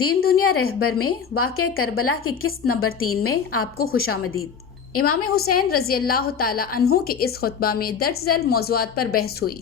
دین دنیا رہبر میں واقع کربلا کی قسط نمبر 3 میں آپ کو خوش آمدید۔ امام حسین رضی اللہ تعالی عنہ کے اس خطبہ میں درج ذیل موضوعات پر بحث ہوئی۔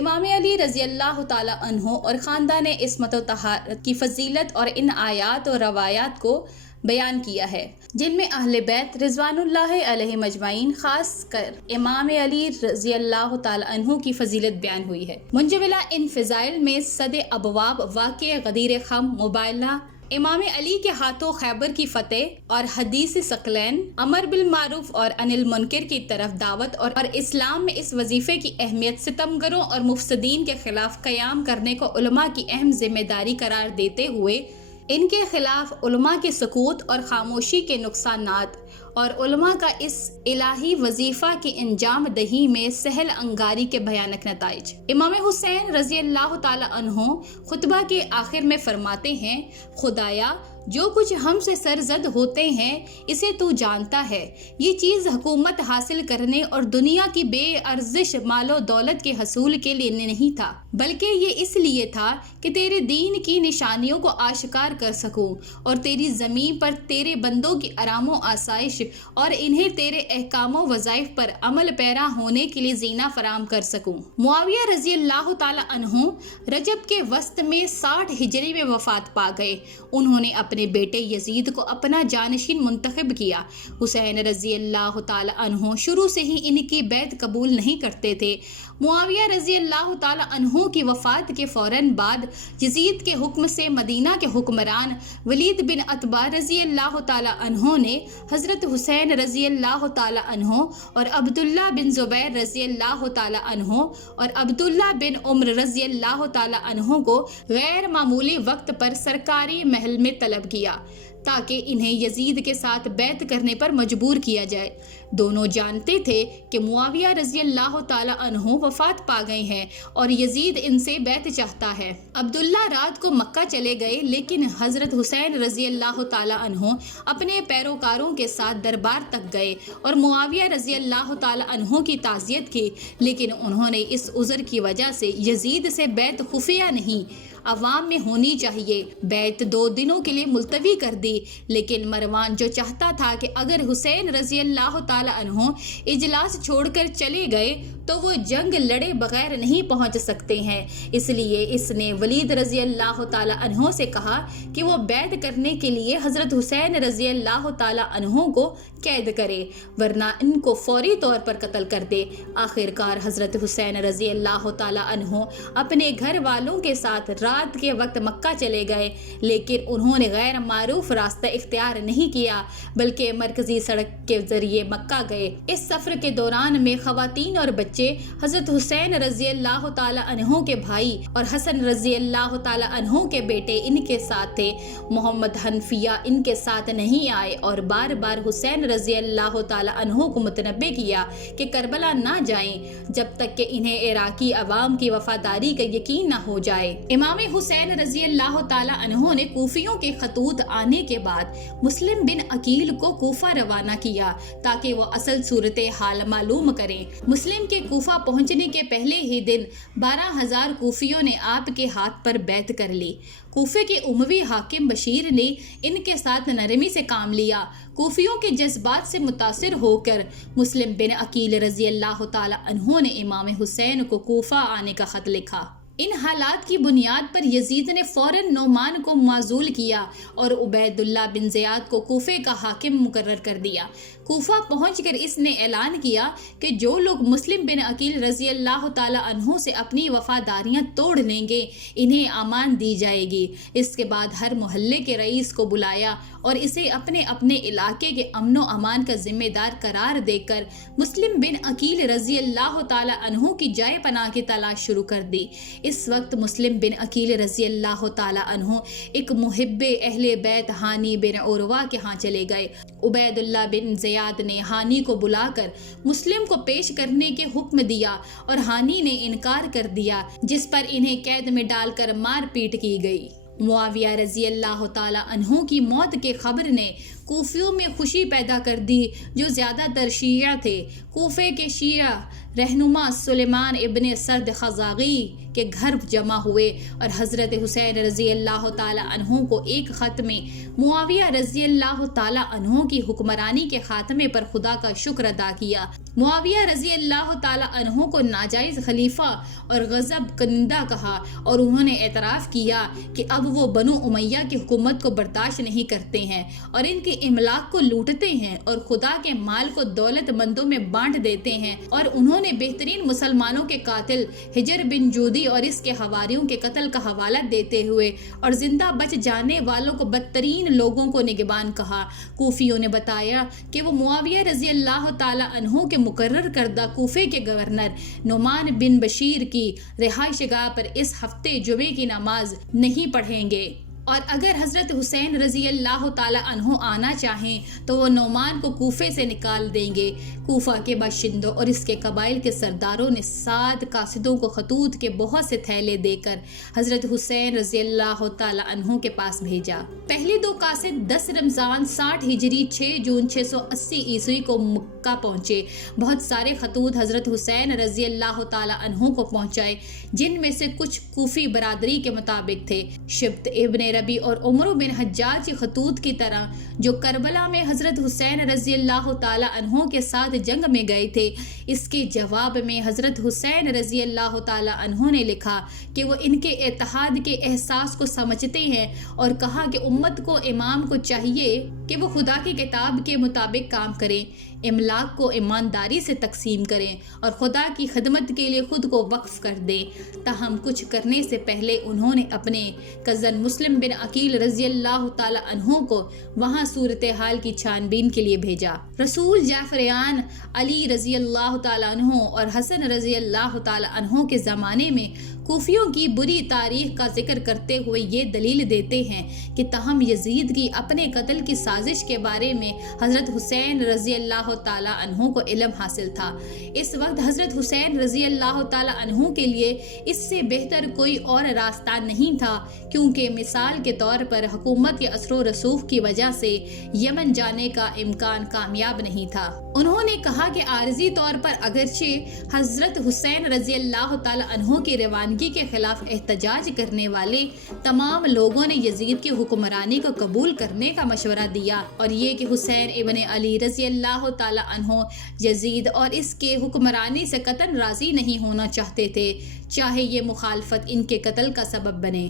امام علی رضی اللہ تعالی عنہ اور خاندان عصمت و طہارت کی فضیلت اور ان آیات اور روایات کو بیان کیا ہے جن میں اہل بیت رضوان اللہ علیہ مجمعین خاص کر امام علی رضی اللہ تعالی عنہ کی فضیلت بیان ہوئی ہے۔ منجملہ ان فضائل میں صد ابواب واقع غدیر خم مبالغہ، امام علی کے ہاتھوں خیبر کی فتح اور حدیث ثقلین، امر بالمعروف اور عن المنکر کی طرف دعوت اور اسلام میں اس وظیفے کی اہمیت، ستمگروں اور مفسدین کے خلاف قیام کرنے کو علماء کی اہم ذمہ داری قرار دیتے ہوئے ان کے خلاف علماء کے سکوت اور خاموشی کے نقصانات اور علماء کا اس الہی وظیفہ کی انجام دہی میں سہل انگاری کے بھیانک نتائج۔ امام حسین رضی اللہ تعالی عنہ خطبہ کے آخر میں فرماتے ہیں، خدایا جو کچھ ہم سے سرزد ہوتے ہیں اسے تو جانتا ہے۔ یہ چیز حکومت حاصل کرنے اور دنیا کی بے ارزش مال و دولت کے حصول کے لیے نہیں تھا، بلکہ یہ اس لیے تھا کہ تیرے دین کی نشانیوں کو آشکار کر سکوں اور تیری زمین پر تیرے بندوں کی آرام و آسائش اور انہیں تیرے احکام و وظائف پر عمل پیرا ہونے کے لیے زینہ فراہم کر سکوں۔ معاویہ رضی اللہ تعالی عنہ رجب کے وسط میں 60 ہجری میں وفات پا گئے۔ انہوں نے اپنے بیٹے یزید کو اپنا جانشین منتخب کیا۔ حسین رضی اللہ تعالی عنہ شروع سے ہی ان کی بیعت قبول نہیں کرتے تھے۔ معاویہ رضی اللہ تعالی عنہ کی وفات کے فوراً بعد یزید کے حکم سے مدینہ کے حکمران ولید بن عتبہ رضی اللہ تعالی عنہ نے حضرت حسین رضی اللہ تعالی عنہ اور عبداللہ بن زبیر رضی اللہ تعالی عنہ اور عبداللہ بن عمر رضی اللہ تعالی عنہ کو غیر معمولی وقت پر سرکاری محل میں طلب کیا تاکہ انہیں یزید کے ساتھ بیعت کرنے پر مجبور کیا جائے۔ دونوں جانتے تھے کہ معاویہ رضی اللہ تعالی عنہ وفات پا گئے ہیں اور یزید ان سے بیعت چاہتا ہے۔ عبداللہ رات کو مکہ چلے گئے، لیکن حضرت حسین رضی اللہ تعالی عنہ اپنے پیروکاروں کے ساتھ دربار تک گئے اور معاویہ رضی اللہ تعالی عنہ کی تعزیت کی، لیکن انہوں نے اس عذر کی وجہ سے یزید سے بیعت خفیہ نہیں، عوام میں ہونی چاہیے، بیعت 2 دنوں کے لیے ملتوی کر دی۔ لیکن مروان جو چاہتا تھا کہ اگر حسین رضی اللہ تعالی عنہ اجلاس چھوڑ کر چلے گئے تو وہ جنگ لڑے بغیر نہیں پہنچ سکتے ہیں، اس لیے اس نے ولید رضی اللہ تعالی عنہ سے کہا کہ وہ بیعت کرنے کے لیے حضرت حسین رضی اللہ تعالی عنہ کو قید کرے ورنہ ان کو فوری طور پر قتل کر دے۔ آخرکار حضرت حسین رضی اللہ تعالی عنہ اپنے گھر والوں کے ساتھ رات کے وقت مکہ چلے گئے، لیکن انہوں نے غیر معروف راستہ اختیار نہیں کیا بلکہ مرکزی سڑک کے ذریعے مکہ گئے۔ اس سفر کے دوران میں خواتین اور بچے حضرت حسین رضی اللہ تعالی عنہ کے بھائی اور حسن رضی اللہ تعالی عنہ کے بیٹے ان کے ساتھ تھے۔ محمد حنفیہ ان کے ساتھ نہیں آئے اور بار بار حسین رضی اللہ تعالی عنہ کو متنبہ کیا کہ کربلا نہ جائیں جب تک کہ انہیں عراقی عوام کی وفاداری کا یقین نہ ہو جائے۔ امام حسین رضی اللہ تعالی عنہ نے کوفیوں کے خطوط آنے کے بعد مسلم بن عقیل کو کوفہ روانہ کیا تاکہ وہ اصل صورتحال معلوم کریں۔ مسلم کے کوفہ پہنچنے کے پہلے ہی دن 12,000 کوفیوں نے آپ کے ہاتھ پر بیعت کر لی۔ کوفے کے اموی حاکم بشیر نے ان کے ساتھ نرمی سے کام لیا۔ کوفیوں کے جذبات سے متاثر ہو کر مسلم بن عقیل رضی اللہ تعالی عنہ نے امام حسین کو کوفہ آنے کا خط لکھا۔ ان حالات کی بنیاد پر یزید نے فوراً نعمان کو معزول کیا اور عبید اللہ بن زیاد کو کوفے کا حاکم مقرر کر دیا۔ کوفہ پہنچ کر اس نے اعلان کیا کہ جو لوگ مسلم بن عقیل رضی اللہ تعالی عنہ سے اپنی وفاداریاں توڑ لیں گے انہیں امان دی جائے گی۔ اس کے بعد ہر محلے کے رئیس کو بلایا اور اسے اپنے اپنے علاقے کے امن و امان کا ذمہ دار قرار دے کر مسلم بن عقیل رضی اللہ تعالی عنہ کی جائے پناہ کی تلاش شروع کر دی۔ اس وقت مسلم بن عقیل رضی اللہ تعالی عنہ ایک محب اہل بیت ہانی بن عروہ کے ہاں چلے گئے۔ عبید اللہ بن زیاد نے ہانی کو بلا کر مسلم کو پیش کرنے کے حکم دیا اور ہانی نے انکار کر دیا، جس پر انہیں قید میں ڈال کر مار پیٹ کی گئی۔ معاویہ رضی اللہ تعالی عنہ کی موت کے خبر نے کوفیوں میں خوشی پیدا کر دی جو زیادہ تر شیعہ تھے۔ کوفے کے شیعہ رہنما سلیمان ابن سرد خزاغی کے گھر جمع ہوئے اور حضرت حسین رضی اللہ تعالی عنہ کو ایک خط میں معاویہ رضی اللہ تعالی عنہ کی حکمرانی کے خاتمے پر خدا کا شکر ادا کیا۔ معاویہ رضی اللہ تعالی عنہ کو ناجائز خلیفہ اور غضب کنندہ کہا اور انہوں نے اعتراف کیا کہ اب وہ بنو امیہ کی حکومت کو برداشت نہیں کرتے ہیں اور ان کی املاک کو لوٹتے ہیں اور خدا کے مال کو دولت مندوں میں بانٹ دیتے ہیں، اور انہوں نے بہترین مسلمانوں کے قاتل حجر بن جودی اور اس کے حواریوں کے قتل کا حوالہ دیتے ہوئے اور زندہ بچ جانے والوں کو بدترین لوگوں کو نگبان کہا۔ کوفیوں نے بتایا کہ وہ معاویہ رضی اللہ تعالی عنہ کے مقرر کردہ کوفے کے گورنر نعمان بن بشیر کی رہائش گاہ پر اس ہفتے جمعے کی نماز نہیں پڑھیں گے، اور اگر حضرت حسین رضی اللہ تعالی عنہ آنا چاہیں تو وہ نعمان کو کوفے سے نکال دیں گے۔ کوفہ کے باشندوں اور اس کے قبائل کے سرداروں نے 7 قاصدوں کو خطوط کے بہت سے تھیلے دے کر حضرت حسین رضی اللہ تعالی عنہ کے پاس بھیجا۔ پہلے 2 قاصد 10 رمضان 60 ہجری 6 جون 680 عیسوی کو مکہ پہنچے۔ بہت سارے خطوط حضرت حسین رضی اللہ تعالی عنہ کو پہنچائے، جن میں سے کچھ کوفی برادری کے مطابق تھے۔ شبت ابن ربی اور عمر بن حجاج کی خطوط کی طرح جو کربلا میں حضرت حسین رضی اللہ تعالی عنہ کے ساتھ جنگ میں گئے تھے، اس کے جواب میں حضرت حسین رضی اللہ تعالی عنہ نے لکھا کہ وہ ان کے اتحاد کے احساس کو سمجھتے ہیں اور کہا کہ امت کو امام کو چاہیے کہ وہ خدا کی کتاب کے مطابق کام کریں، املاک کو ایمانداری سے تقسیم کریں اور خدا کی خدمت کے لیے خود کو وقف کر دیں۔ تاہم کچھ کرنے سے پہلے انہوں نے اپنے کزن مسلم بن عقیل رضی اللہ تعالی عنہ کو وہاں صورتحال کی چھان بین کے لیے بھیجا۔ رسول جعفریان علی رضی اللہ تعالی عنہ اور حسن رضی اللہ تعالی عنہ کے زمانے میں کوفیوں کی بری تاریخ کا ذکر کرتے ہوئے یہ دلیل دیتے ہیں کہ تاہم یزید کی اپنے قتل کی سازش کے بارے میں حضرت حسین رضی اللہ تعالی عنہ کو علم حاصل تھا۔ اس وقت حضرت حسین رضی اللہ تعالی عنہ کے لیے اس سے بہتر کوئی اور راستہ نہیں تھا، کیونکہ مثال کے طور پر حکومت کے اثر و رسوخ کی وجہ سے یمن جانے کا امکان کامیاب نہیں تھا۔ انہوں نے کہا کہ عارضی طور پر اگرچہ حضرت حسین رضی اللہ تعالی عنہ کی روانگی کے خلاف احتجاج کرنے والے تمام لوگوں نے یزید کی حکمرانی کو قبول کرنے کا مشورہ دیا، اور یہ کہ حسین ابن علی رضی اللہ تعالی عنہ یزید اور اس کے حکمرانی سے قطعاً راضی نہیں ہونا چاہتے تھے، چاہے یہ مخالفت ان کے قتل کا سبب بنے۔